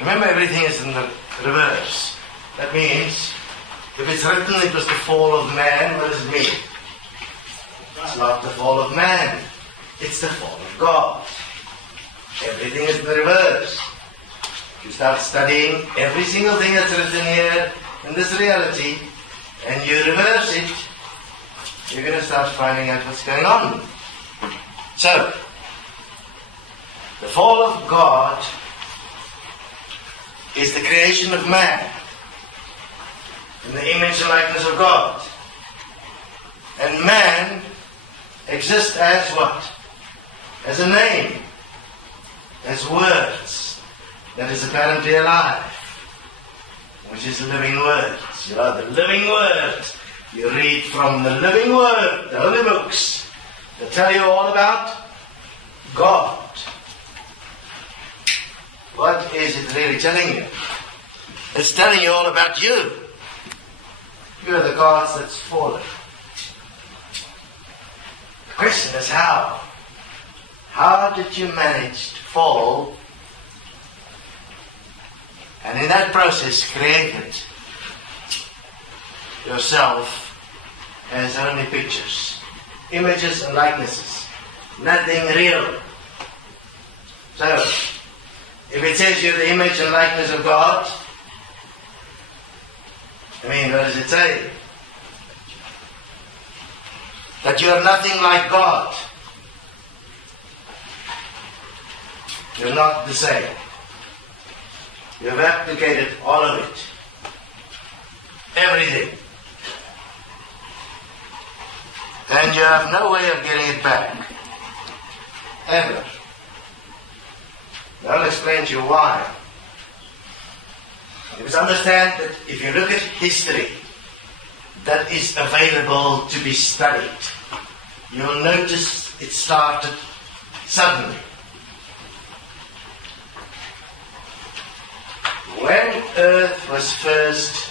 Remember, everything is in the reverse. That means, if it's written it was the fall of man, what does it mean? It's not the fall of man. It's the fall of God. Everything is in the reverse. You start studying every single thing that's written here in this reality, and you reverse it, you're going to start finding out what's going on. So, the fall of God is the creation of man in the image and likeness of God. And man exists as what? As a name, as words that is apparently alive, which is living words. You are the living word. You read from the living word, the holy books, that tell you all about God. What is it really telling you? It's telling you all about you. You are the gods that's fallen. The question is how? How did you manage to fall and in that process created yourself as only pictures, images and likenesses, nothing real? So, if it says you're the image and likeness of God, what does it say? That you are nothing like God. You're not the same. You have replicated all of it. Everything. And you have no way of getting it back. Ever. I'll explain to you why. You must understand that if you look at history that is available to be studied, you'll notice it started suddenly. When Earth was first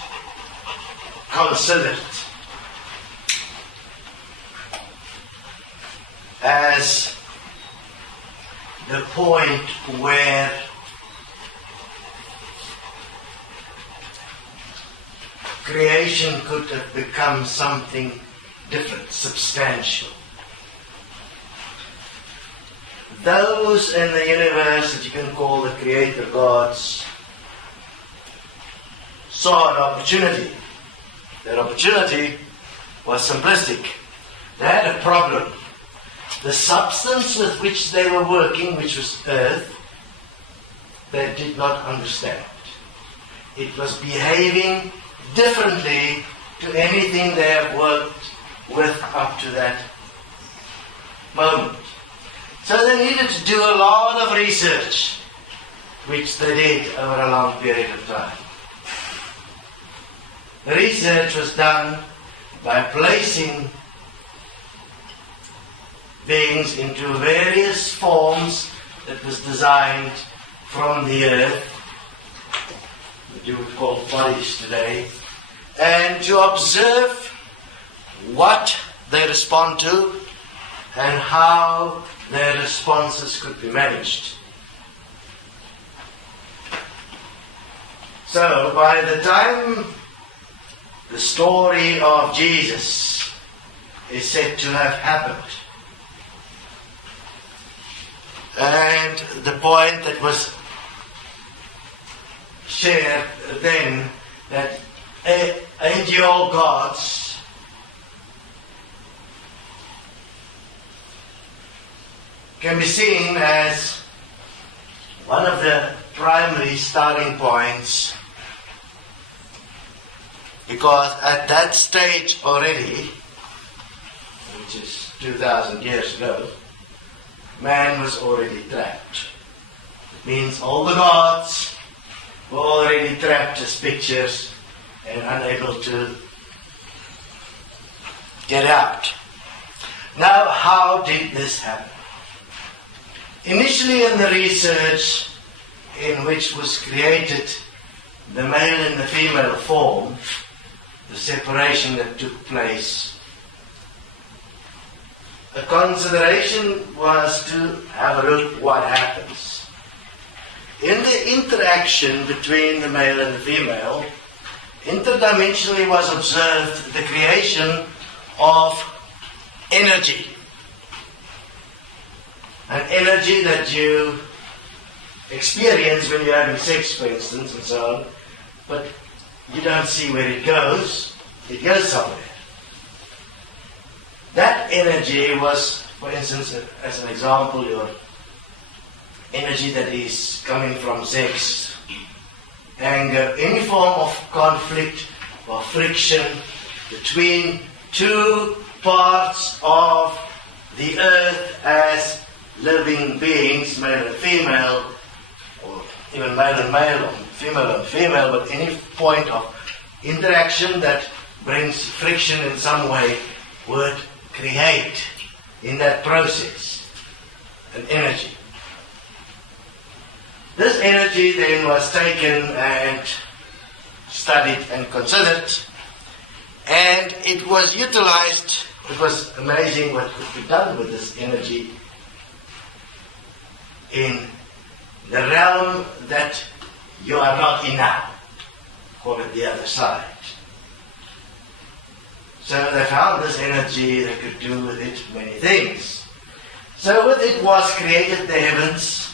considered as the point where creation could have become something different, substantial. Those in the universe that you can call the creator gods saw an opportunity. That opportunity was simplistic. They had a problem. The substance with which they were working, which was earth, they did not understand. It was behaving differently to anything they have worked with up to that moment. So they needed to do a lot of research, which they did over a long period of time. The research was done by placing beings into various forms that was designed from the earth, what you would call bodies today, and to observe what they respond to and how their responses could be managed. So by the time the story of Jesus is said to have happened, and the point that was shared then, that ain't you all gods? Can be seen as one of the primary starting points, because at that stage already, which is 2,000 years ago, man was already trapped. It means all the gods were already trapped as pictures and unable to get out. Now, how did this happen? Initially in the research in which was created the male and the female form, the separation that took place, the consideration was to have a look what happens in the interaction between the male and the female, interdimensionally was observed the creation of energy. An energy that you experience when you're having sex, for instance, and so on, but you don't see where it goes somewhere. That energy was, for instance, as an example, your energy that is coming from sex, anger, any form of conflict or friction between two parts of the earth as living beings, male and female, or even male and male, or female and female, but any point of interaction that brings friction in some way would create in that process an energy. This energy then was taken and studied and considered, and it was utilized. It was amazing what could be done with this energy in the realm that you are not in now, call it the other side. So they found this energy, they could do with it many things. So with it was created the heavens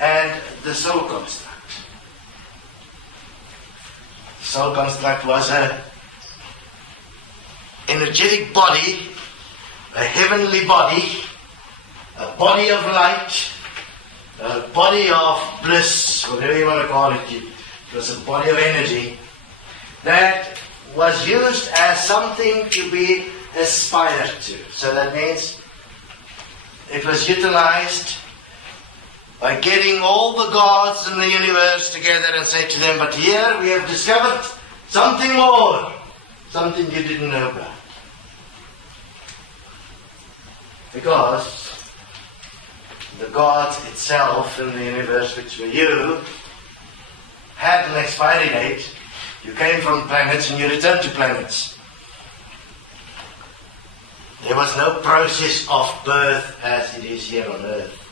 and the soul construct. The soul construct was an energetic body, a heavenly body, a body of light, a body of bliss, whatever you want to call it. It was a body of energy that was used as something to be aspired to. So that means it was utilized by getting all the gods in the universe together and say to them, but here we have discovered something more, something you didn't know about. Because the gods itself in the universe, which were you, had an expiry date. You came from planets and you returned to planets. There was no process of birth as it is here on earth.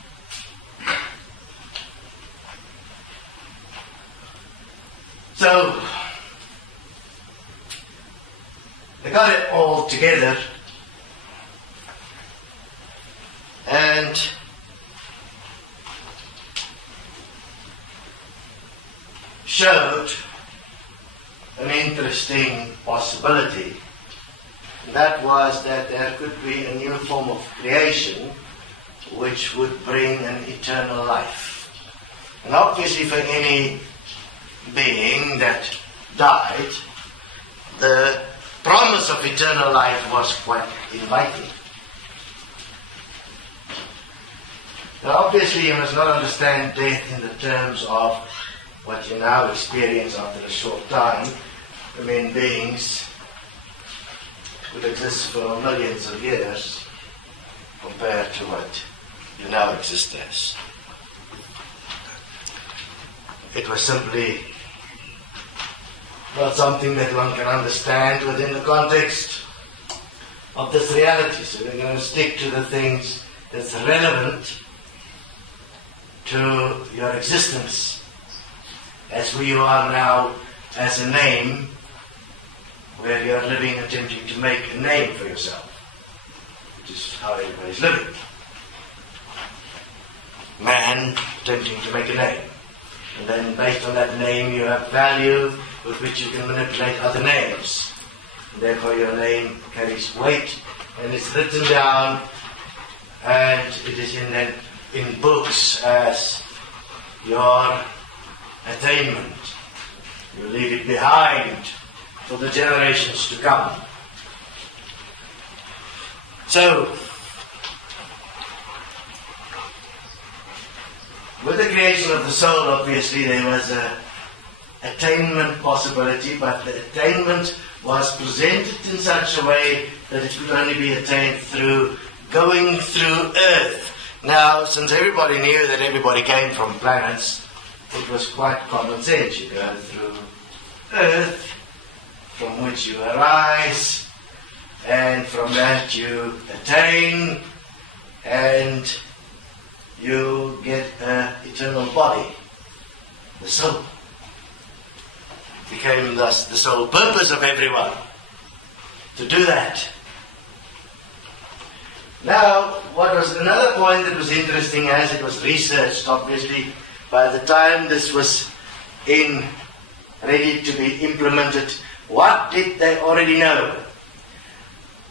So, they got it all together and showed an interesting possibility. And that was that there could be a new form of creation which would bring an eternal life. And obviously for any being that died, the promise of eternal life was quite inviting. Now obviously you must not understand death in the terms of what you now experience after a short time. I mean, beings would exist for millions of years compared to what you now exist as. It was simply not something that one can understand within the context of this reality. So we're going to stick to the things that's relevant to your existence as who you are now as a name, where you are living, attempting to make a name for yourself, which is how everybody's living. Man attempting to make a name. And then based on that name you have value with which you can manipulate other names. And therefore your name carries weight and it's written down and it is in books as your attainment. You leave it behind for the generations to come. So, with the creation of the soul, obviously there was an attainment possibility, but the attainment was presented in such a way that it could only be attained through going through Earth. Now, since everybody knew that everybody came from planets, it was quite common sense. You go through Earth, from which you arise, and from that you attain, and you get an eternal body, the soul. Became thus the sole purpose of everyone to do that. Now, what was another point that was interesting as it was researched, obviously, by the time this was ready to be implemented, what did they already know?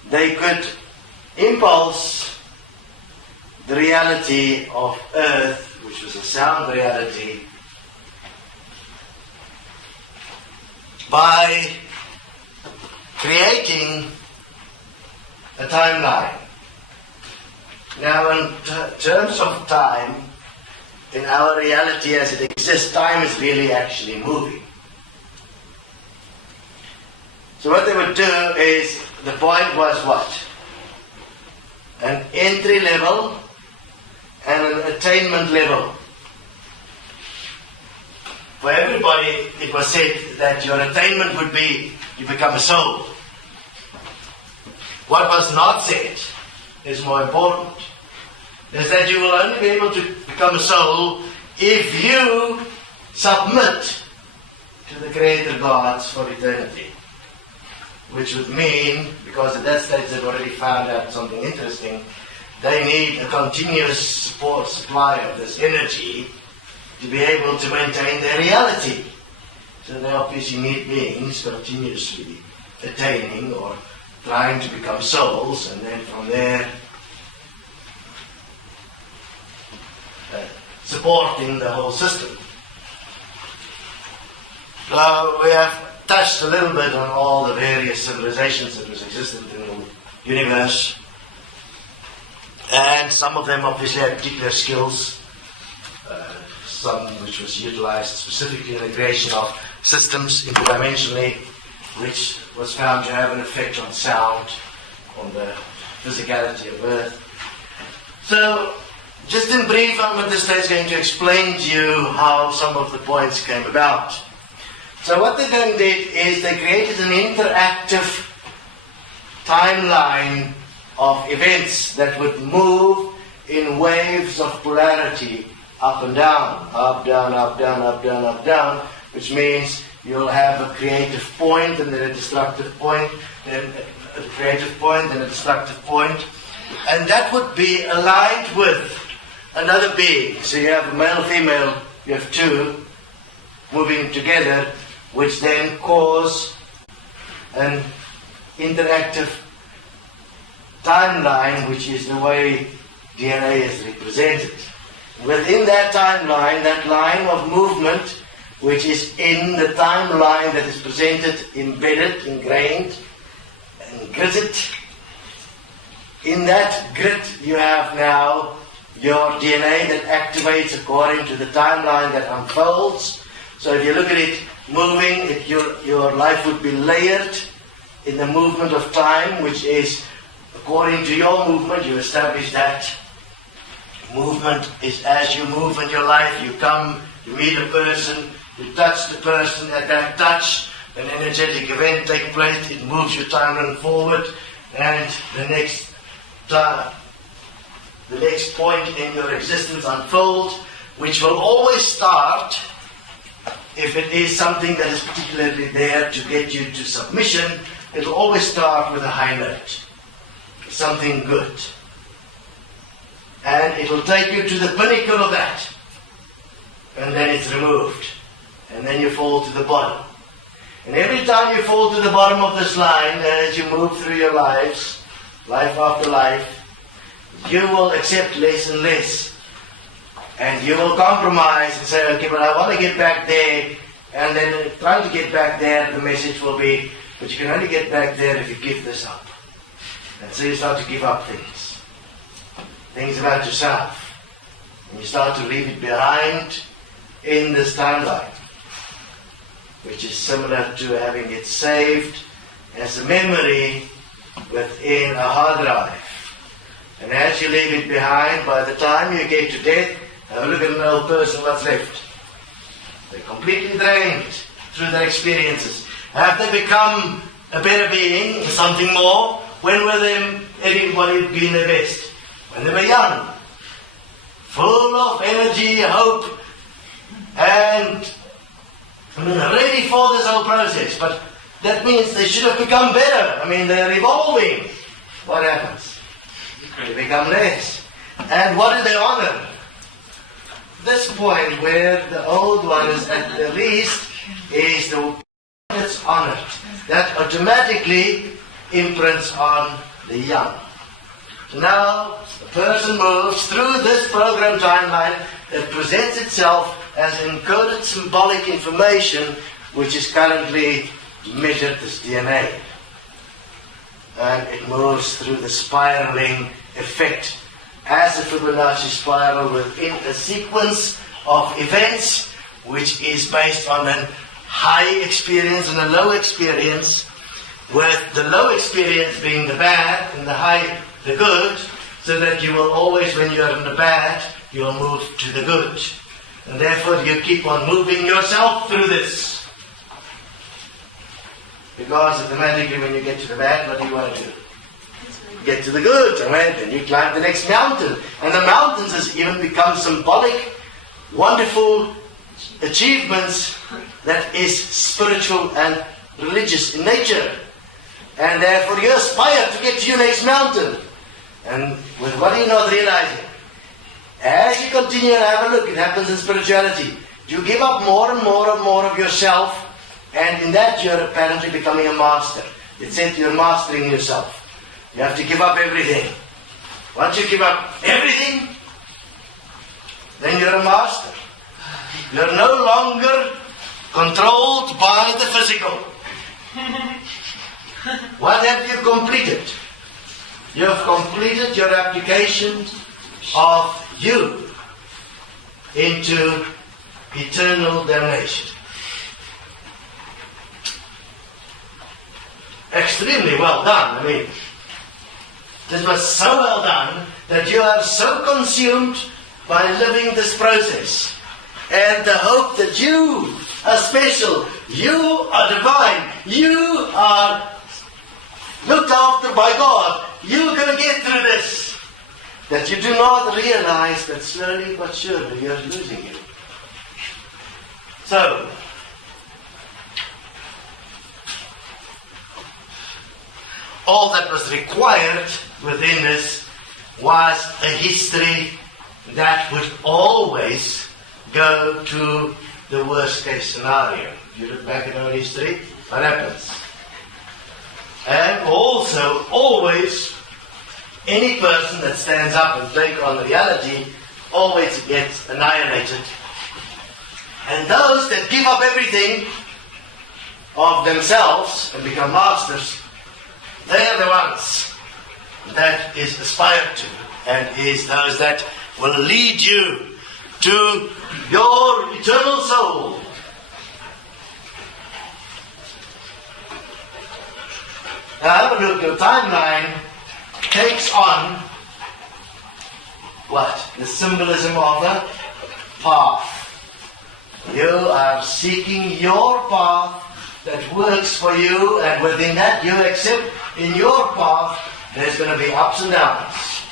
They could impulse the reality of Earth, which was a sound reality, by creating a timeline. Now, in terms of time, in our reality as it exists, time is really actually moving. So what they would do is, the point was what? An entry level and an attainment level. For everybody, it was said that your attainment would be you become a soul. What was not said is more important, is that you will only be able to become a soul if you submit to the Creator gods for eternity. Which would mean, because at that stage they've already found out something interesting, they need a continuous supply of this energy to be able to maintain their reality. So they obviously need beings continuously attaining or trying to become souls, and then from there supporting the whole system. So we have touched a little bit on all the various civilizations that was existent in the universe, and some of them obviously had particular skills, some which was utilized specifically in the creation of systems interdimensionally, which was found to have an effect on sound, on the physicality of Earth. So, just in brief, I'm at this stage going to explain to you how some of the points came about. So what they then did is they created an interactive timeline of events that would move in waves of polarity, up and down, up, down, up, down, up, down, up, down, which means you'll have a creative point and then a destructive point, then a creative point and a destructive point, and that would be aligned with another being. So you have male, female, you have two moving together, which then cause an interactive timeline, which is the way DNA is represented. Within that timeline, that line of movement, which is in the timeline that is presented, embedded, ingrained, and gridded, in that grid you have now your DNA that activates according to the timeline that unfolds. So if you look at it moving, your life would be layered in the movement of time, which is according to your movement. You establish that movement is as you move in your life. You come, you meet a person, you touch the person. At that touch, an energetic event takes place. It moves your timeline forward, and the next point in your existence unfolds, which will always start, if it is something that is particularly there to get you to submission, it will always start with a high note, something good. And it will take you to the pinnacle of that, and then it's removed, and then you fall to the bottom. And every time you fall to the bottom of this line, as you move through your lives, life after life, you will accept less and less. And you will compromise and say, okay, but I want to get back there. And then trying to get back there, the message will be, but you can only get back there if you give this up. And so you start to give up things. Things about yourself. And you start to leave it behind in this timeline, which is similar to having it saved as a memory within a hard drive. And as you leave it behind, by the time you get to death, have a look at an old person, what's left? They're completely drained through their experiences. Have they become a better being, something more? When were them everybody being their best? When they were young, full of energy, hope, and ready for this whole process. But that means they should have become better. They're evolving. What happens? They become less. And what do they honor? This point where the old one is at the least is the one that's honored. That automatically imprints on the young. So now the person moves through this program timeline that presents itself as encoded symbolic information which is currently measured as DNA. And it moves through the spiraling effect as a Fibonacci spiral within a sequence of events which is based on a high experience and a low experience, with the low experience being the bad and the high the good, so that you will always, when you are in the bad, you will move to the good. And therefore you keep on moving yourself through this. Because automatically when you get to the bad, what do you want to do? Get to the good, and then you climb the next mountain. And the mountains has even become symbolic, wonderful achievements that is spiritual and religious in nature. And therefore you aspire to get to your next mountain. And with what are you not realizing? As you continue and have a look, it happens in spirituality. You give up more and more and more of yourself, and in that you're apparently becoming a master. It said you're mastering yourself. You have to give up everything. Once you give up everything, then you're a master. You're no longer controlled by the physical. What have you completed? You have completed your application of you into eternal damnation. Extremely well done. This was so well done that you are so consumed by living this process and the hope that you are special, you are divine, you are looked after by God, you're going to get through this, that you do not realize that slowly but surely you're losing it. So, all that was required within this was a history that would always go to the worst case scenario. If you look back at our history, what happens? And also, always, any person that stands up and takes on reality always gets annihilated. And those that give up everything of themselves and become masters, they are the ones that is aspired to, and is those that will lead you to your eternal soul. Now have a look, your timeline takes on what? The symbolism of a path. You are seeking your path that works for you, and within that you accept in your path there's going to be ups and downs.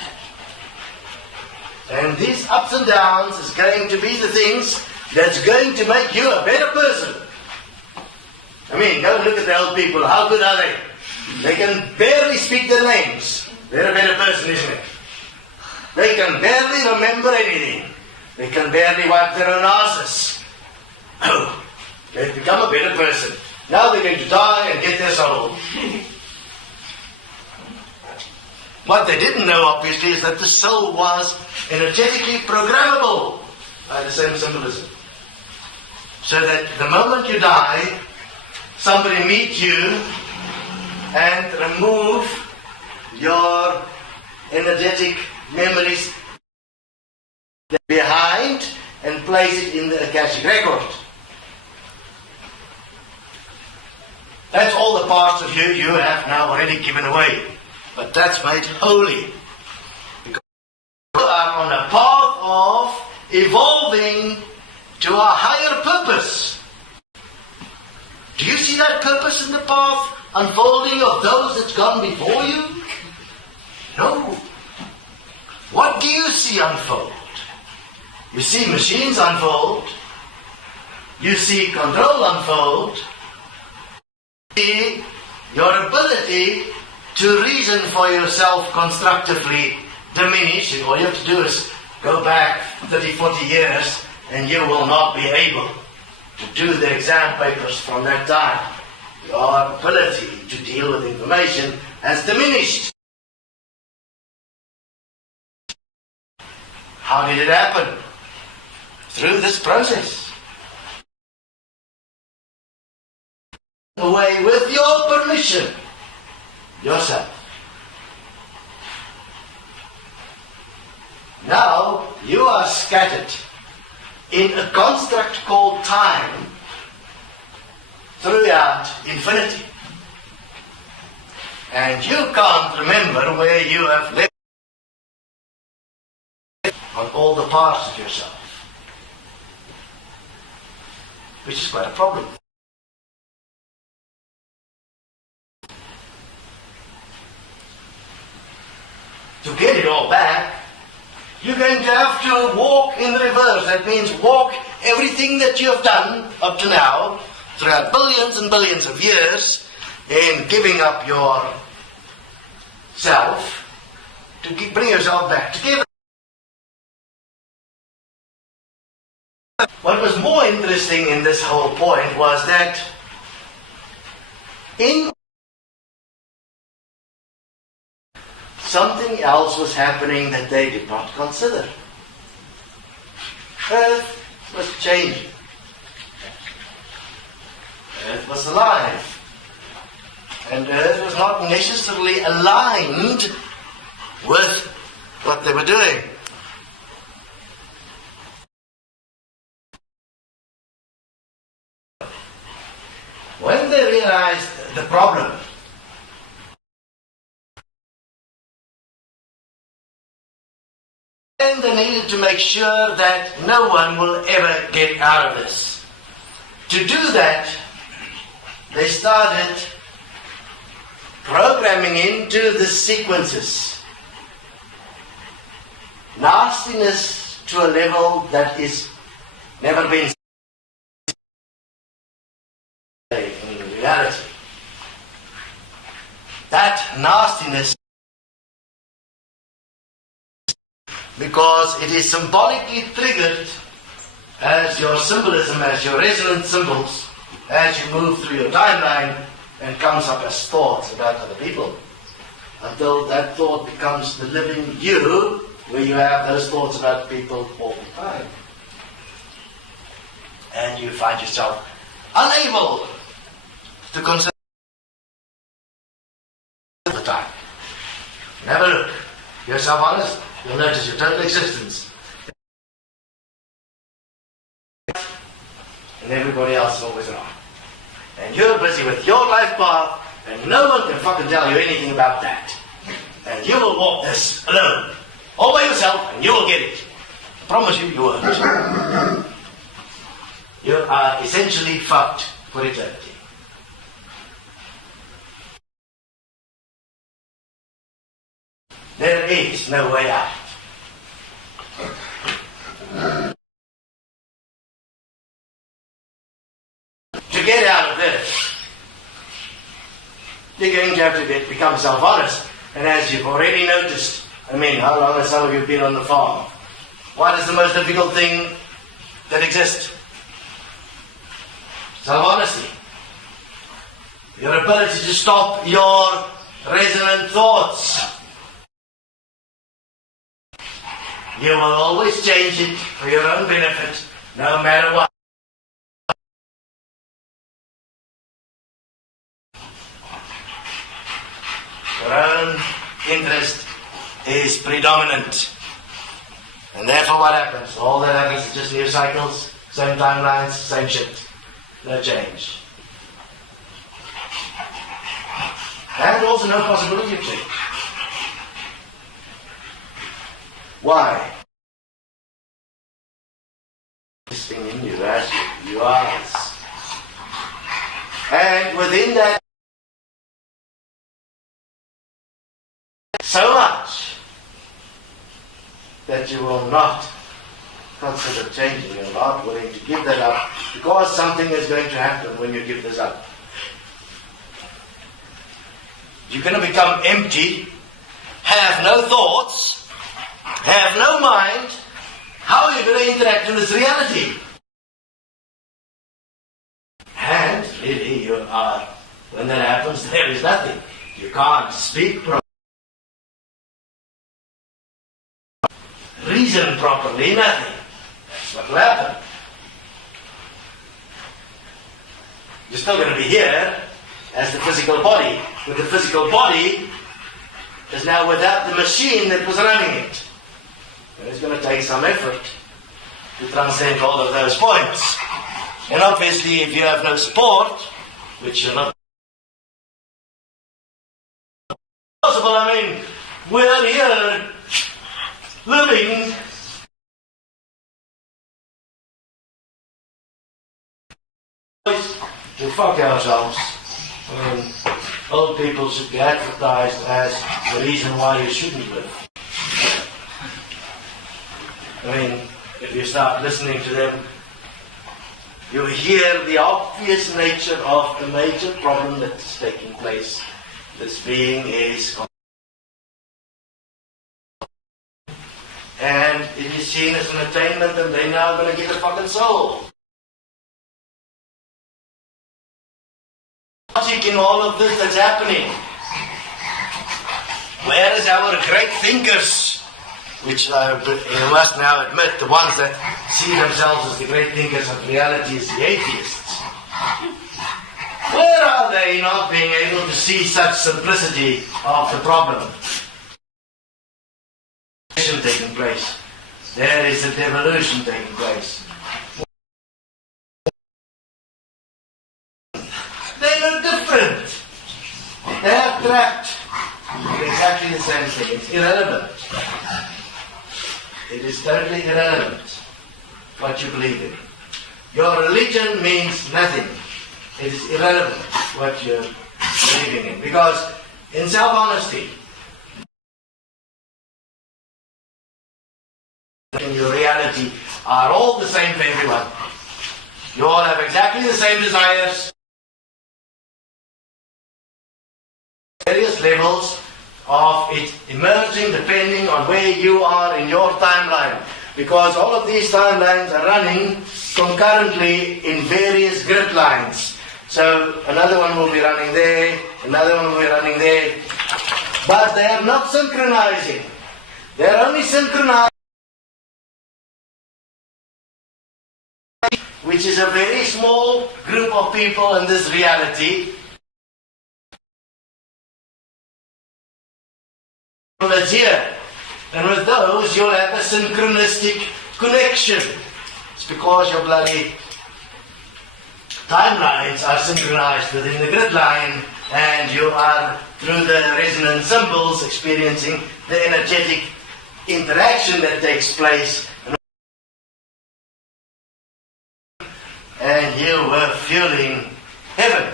And these ups and downs is going to be the things that's going to make you a better person. Go and look at the old people. How good are they? They can barely speak their names. They're a better person, isn't it? They can barely remember anything. They can barely wipe their own asses. Oh, they've become a better person. Now they're going to die and get their soul. What they didn't know, obviously, is that the soul was energetically programmable by the same symbolism. So that the moment you die, somebody meets you and remove your energetic memories behind and place it in the Akashic record. That's all the parts of you you have now already given away. But that's made holy. Because you are on a path of evolving to a higher purpose. Do you see that purpose in the path unfolding of those that's gone before you? No. What do you see unfold? You see machines unfold. You see control unfold. You see your ability to reason for yourself constructively diminish. And all you have to do is go back 30, 40 years and you will not be able to do the exam papers from that time. Your ability to deal with information has diminished. How did it happen? Through this process. Away with your permission. Yourself. Now you are scattered in a construct called time throughout infinity. And you can't remember where you have lived on all the parts of yourself. Which is quite a problem. To get it all back, you're going to have to walk in reverse. That means walk everything that you have done up to now, throughout billions and billions of years, in giving up your self, to bring yourself back together. What was more interesting in this whole point was that something else was happening that they did not consider. Earth was changing. Earth was alive. And Earth was not necessarily aligned with what they were doing. When they realized the problem, and they needed to make sure that no one will ever get out of this. To do that, they started programming into the sequences nastiness to a level that is never been in reality. That nastiness, because it is symbolically triggered as your symbolism, as your resonant symbols, as you move through your timeline and comes up as thoughts about other people, until that thought becomes the living you, where you have those thoughts about people all the time. And you find yourself unable to consider the time. Never look. Yourself honest, you'll notice your total existence. And everybody else is always around. And you're busy with your life path, and no one can fucking tell you anything about that. And you will walk this alone, all by yourself, and you will get it. I promise you, you won't. You are essentially fucked for eternity. There is no way out. To get out of this, you're going to have to become self-honest. And as you've already noticed, how long has some of you been on the farm? What is the most difficult thing that exists? Self-honesty. Your ability to stop your resonant thoughts. You will always change it for your own benefit, no matter what. Your own interest is predominant. And therefore what happens? All that happens is just new cycles, same timelines, same shit. No change. And also no possibility of change. Why? This thing in you, as you are. And within that, so much that you will not consider changing. You're not willing to give that up because something is going to happen when you give this up. You're going to become empty, have no thoughts, have no mind. How are you going to interact in this reality? And really, you are, when that happens, there is nothing. You can't speak properly, reason properly, nothing. That's what will happen. You're still going to be here as the physical body, but the physical body is now without the machine that was running it. And it's going to take some effort to transcend all of those points. And obviously, if you have no support, which you're not possible, I mean, we're here living to fuck ourselves. I mean, old people should be advertised as the reason why you shouldn't live. I mean, if you start listening to them, you hear the obvious nature of a major problem that's taking place. This being is, and it is seen as an attainment, and they're now going to get a fucking soul. Logic in all of this that's happening. Whereas our great thinkers, which you must now admit, the ones that see themselves as the great thinkers of reality is the atheists. Where are they not being able to see such simplicity of the problem? Taking place. There is a devolution taking place. They look different. They are trapped. It's exactly the same thing. It's irrelevant. It is totally irrelevant what you believe in. Your religion means nothing. It is irrelevant what you're believing in. Because in self-honesty, in your reality are all the same for everyone. You all have exactly the same desires, various levels of it emerging depending on where you are in your timeline, because all of these timelines are running concurrently in various grid lines. So another one will be running there, another one will be running there, but they are not synchronizing. They are only synchronizing, which is a very small group of people in this reality that's here. And with those, you'll have a synchronistic connection. It's because your bloody timelines are synchronized within the grid line, and you are, through the resonant symbols, experiencing the energetic interaction that takes place. And you were fueling heaven.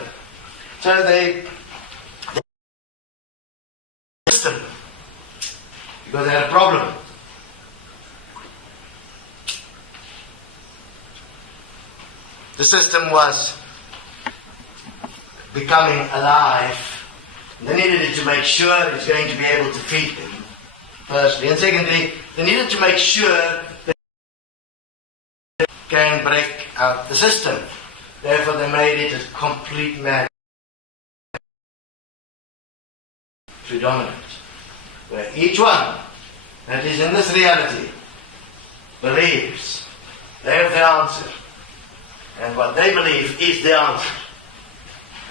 So they system, because they had a problem. The system was becoming alive. They needed it to make sure it's going to be able to feed them, firstly. And secondly, they needed to make sure that they can break out the system. Therefore, they made it a complete man predominant, where each one that is in this reality believes they have the answer, and what they believe is the answer,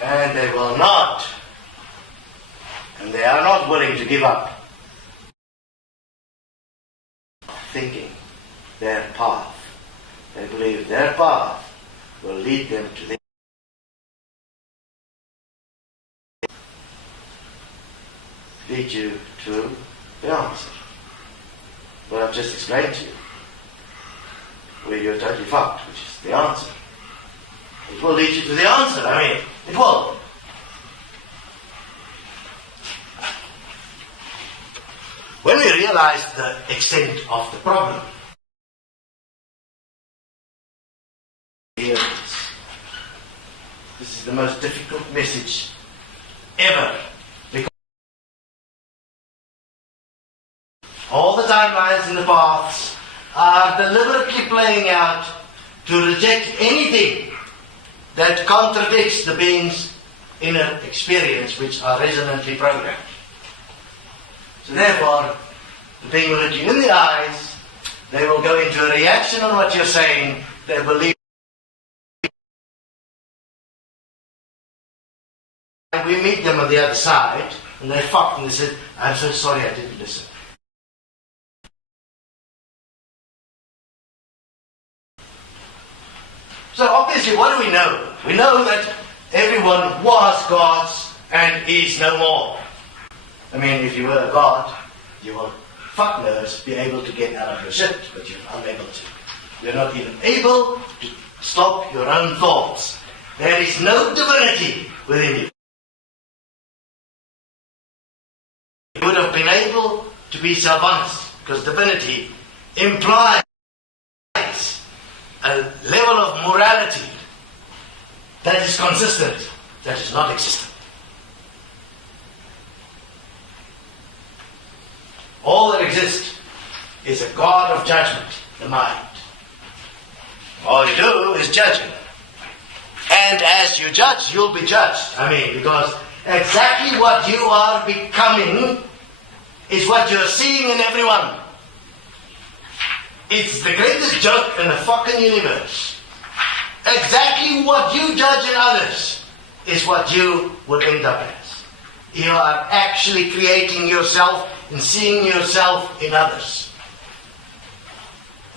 and they will not, and they are not willing to give up thinking their path. They believe their path will lead them to the lead you to the answer. What I've just explained to you, where you're totally fucked, which is the answer. It will lead you to the answer. I mean, it will. When we realize the extent of the problem, hear this. This is the most difficult message ever. Because all the timelines and the paths are deliberately playing out to reject anything that contradicts the being's inner experience, which are resonantly programmed. So therefore, the being will look you in the eyes, they will go into a reaction on what you're saying, they believe. We meet them on the other side, and they fuck, and they said, I'm so sorry I didn't listen. So obviously, what do we know? We know that everyone was God's and is no more. I mean, if you were a God, you will, fuck knows, be able to get out of your shit, but you're unable to. You're not even able to stop your own thoughts. There is no divinity within you. You would have been able to be self-honest, because divinity implies a level of morality that is consistent, that is not existent. All that exists is a God of judgment, the mind. All you do is judge him. And as you judge, you'll be judged. I mean, because exactly what you are becoming is what you're seeing in everyone. It's the greatest joke in the fucking universe. Exactly what you judge in others is what you will end up as. You are actually creating yourself and seeing yourself in others.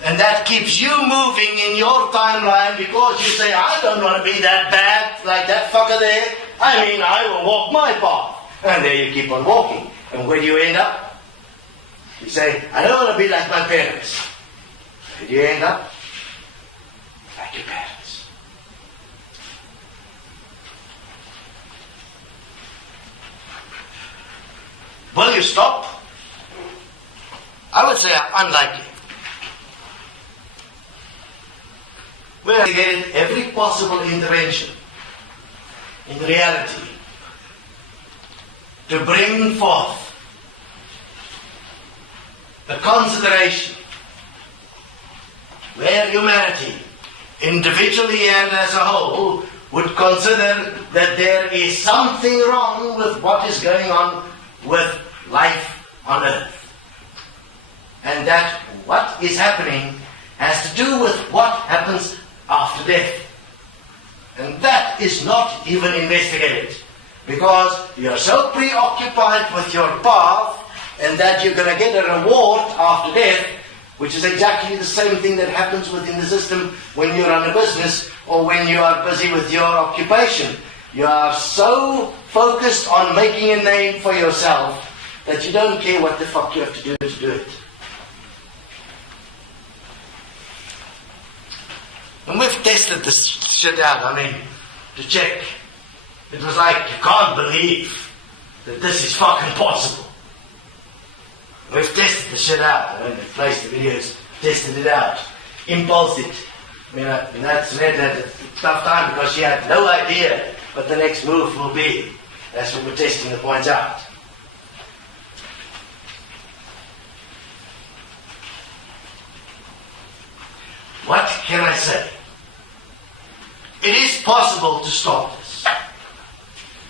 And that keeps you moving in your timeline because you say, I don't want to be that bad like that fucker there. I mean, I will walk my path. And there you keep on walking. And where do you end up? You say, I don't want to be like my parents. Where do you end up? Like your parents. Will you stop? I would say unlikely. We have again every possible intervention in reality to bring forth a consideration where humanity, individually and as a whole, would consider that there is something wrong with what is going on with life on earth. And that what is happening has to do with what happens after death. And that is not even investigated. Because you're so preoccupied with your path and that you're going to get a reward after death, which is exactly the same thing that happens within the system when you run a business or when you are busy with your occupation. You are so focused on making a name for yourself that you don't care what the fuck you have to do it. And we've tested this shit out, I mean, to check. It was like, you can't believe that this is fucking possible. We've tested the shit out. I mean, we've placed the videos, tested it out, impulsed it. I mean, that's Red had a tough time because she had no idea what the next move will be. That's what we're testing the points out. What can I say? It is possible to stop this.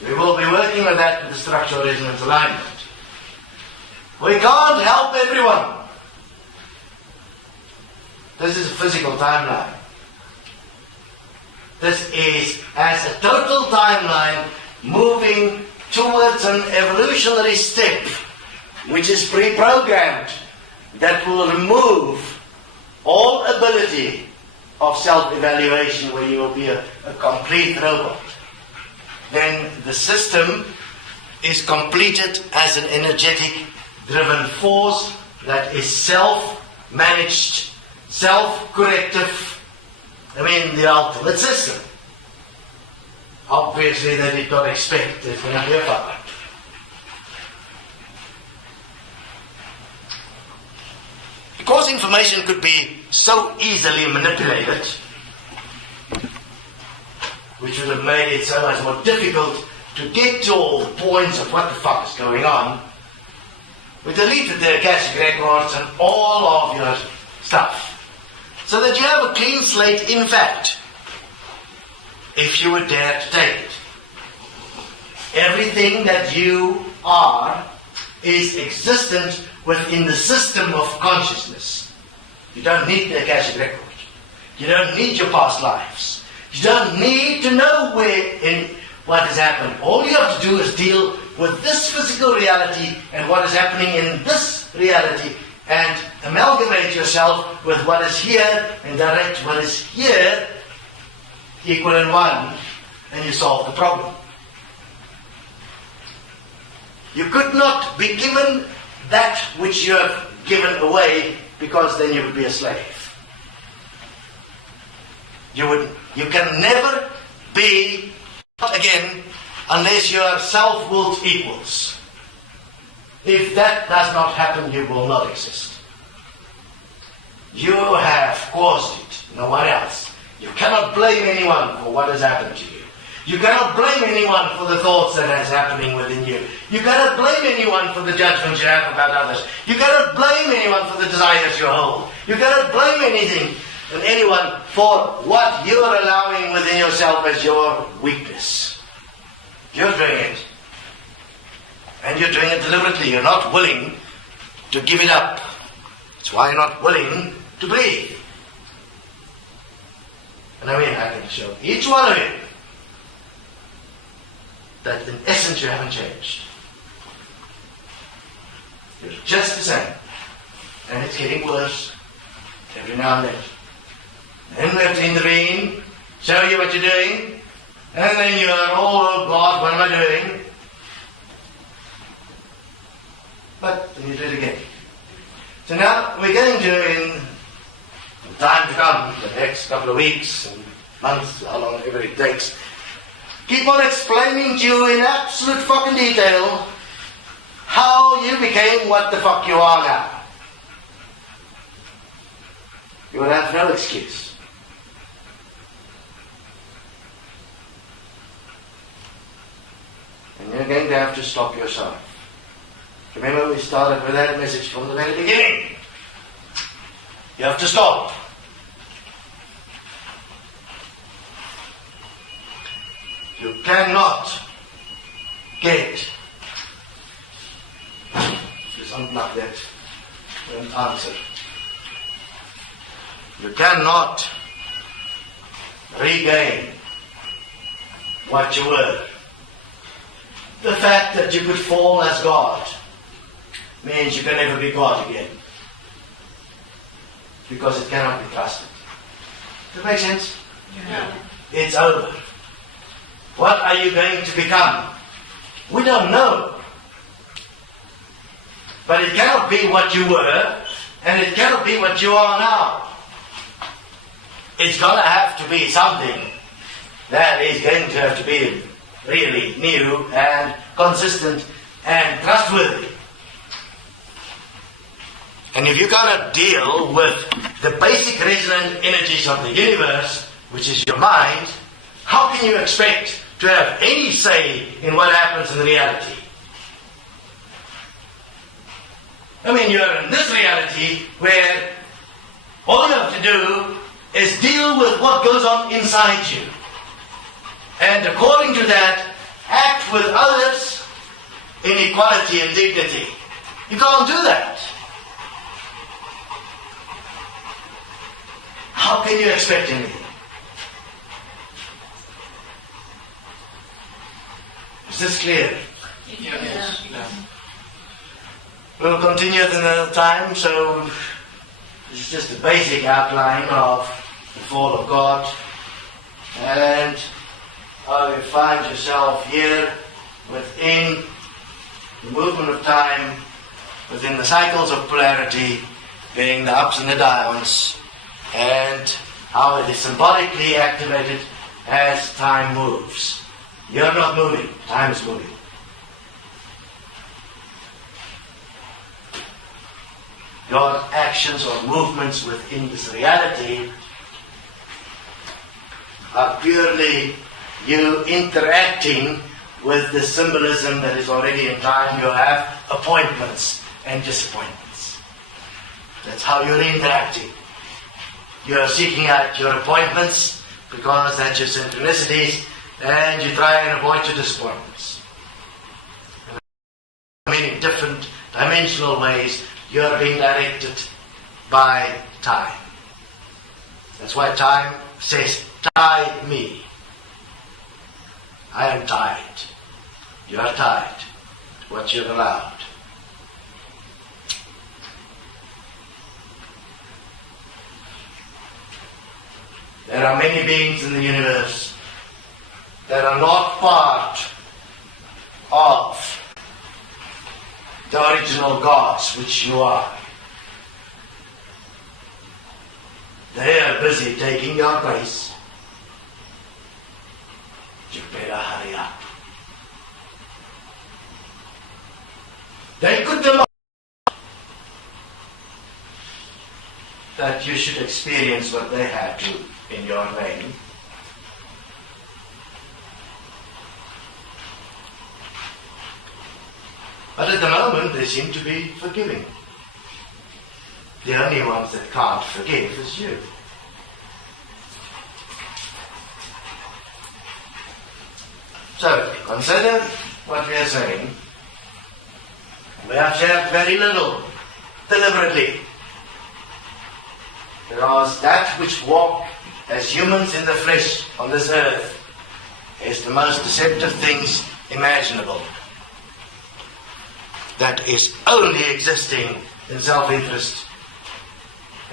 We will be working with that with the structural resonance alignment. We can't help everyone. This is a physical timeline. This is as a total timeline moving towards an evolutionary step which is pre-programmed that will remove all ability of self-evaluation where you will be a complete robot. Then the system is completed as an energetic driven force that is self-managed, self-corrective. I mean, the ultimate system. Obviously, they did not expect there's going to be a fuck-up. Because information could be so easily manipulated, which would have made it so much more difficult to get to all the points of what the fuck is going on. We deleted their Akashic records and all of your stuff, so that you have a clean slate in fact, if you would dare to take it. Everything that you are is existent within the system of consciousness. You don't need the Akashic record. You don't need your past lives. You don't need to know where in what has happened. All you have to do is deal with this physical reality and what is happening in this reality, and amalgamate yourself with what is here and direct what is here equal in one, and you solve the problem. You could not be given that which you have given away, because then you would be a slave. You can never be again unless you are self-willed equals. If that does not happen, you will not exist. You have caused it, no one else. You cannot blame anyone for what has happened to you. You cannot blame anyone for the thoughts that is happening within you. You cannot blame anyone for the judgments you have about others. You cannot blame anyone for the desires you hold. You cannot blame anything and anyone for what you are allowing within yourself as your weakness. You're doing it. And you're doing it deliberately. You're not willing to give it up. That's why you're not willing to breathe. And I mean, I can show each one of you that in essence you haven't changed. You're just the same. And it's getting worse every now and then. Then we have to intervene, show you what you're doing, and then you are, oh God, what am I doing? But then you do it again. So now we're going to, in the time to come, the next couple of weeks and months, how long ever it takes, keep on explaining to you in absolute fucking detail how you became what the fuck you are now. You will have no excuse. And you're going to have to stop yourself. Remember, we started with that message from the very beginning. You have to stop. You cannot get something like that. Don't answer. You cannot regain what you were. The fact that you could fall as God means you can never be God again, because it cannot be trusted. Does that make sense? Yeah. It's over. What are you going to become? We don't know. But it cannot be what you were, and it cannot be what you are now. It's going to have to be something that is going to have to be really new and consistent and trustworthy. And if you cannot deal with the basic resonant energies of the universe, which is your mind, how can you expect to have any say in what happens in reality? I mean, you're in this reality where all you have to do is deal with what goes on inside you. And according to that, act with others in equality and dignity. You can't do that. How can you expect anything? Is this clear? Yes. Yeah. We'll continue at another time, so this is just a basic outline of the fall of God, and how you find yourself here within the movement of time, within the cycles of polarity, being the ups and the downs, and how it is symbolically activated as time moves. You're not moving, time is moving. Your actions or movements within this reality are purely you interacting with the symbolism that is already in time. You have appointments and disappointments. That's how you're interacting. You're seeking out your appointments because that's your synchronicities, and you try and avoid your disappointments. In different dimensional ways, you're being directed by time. That's why time says, tie me. I am tied. You are tied to what you've allowed. There are many beings in the universe that are not part of the original gods which you are. They are busy taking your place. You better hurry up. They could demand that you should experience what they had to in your name. But at the moment they seem to be forgiving. The only ones that can't forgive is you. So, consider what we are saying. We have shared very little, deliberately. Because that which walk as humans in the flesh on this earth is the most deceptive things imaginable. That is only existing in self-interest,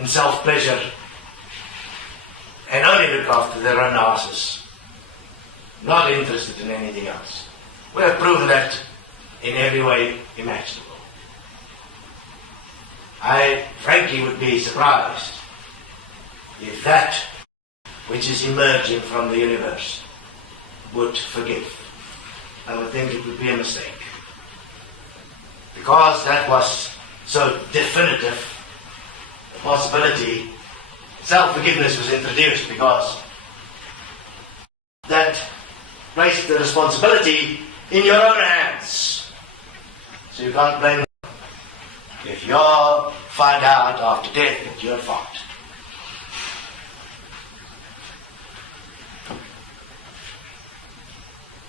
in self-pleasure, and only look after their own asses. Not interested in anything else. We have proven that in every way imaginable. I frankly would be surprised if that which is emerging from the universe would forgive. I would think it would be a mistake. Because that was so definitive a possibility, self-forgiveness was introduced because that placed the responsibility in your own hands. So you can't blame them. If you find out after death that you're fault.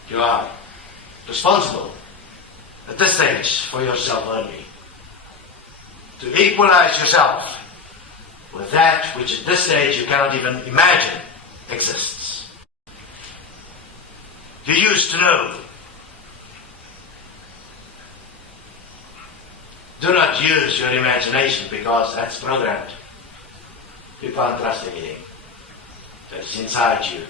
You are responsible at this stage for yourself only. To equalize yourself with that which at this stage you cannot even imagine exists. You used to know. Do not use your imagination because that's programmed. You can't trust anything that is inside you.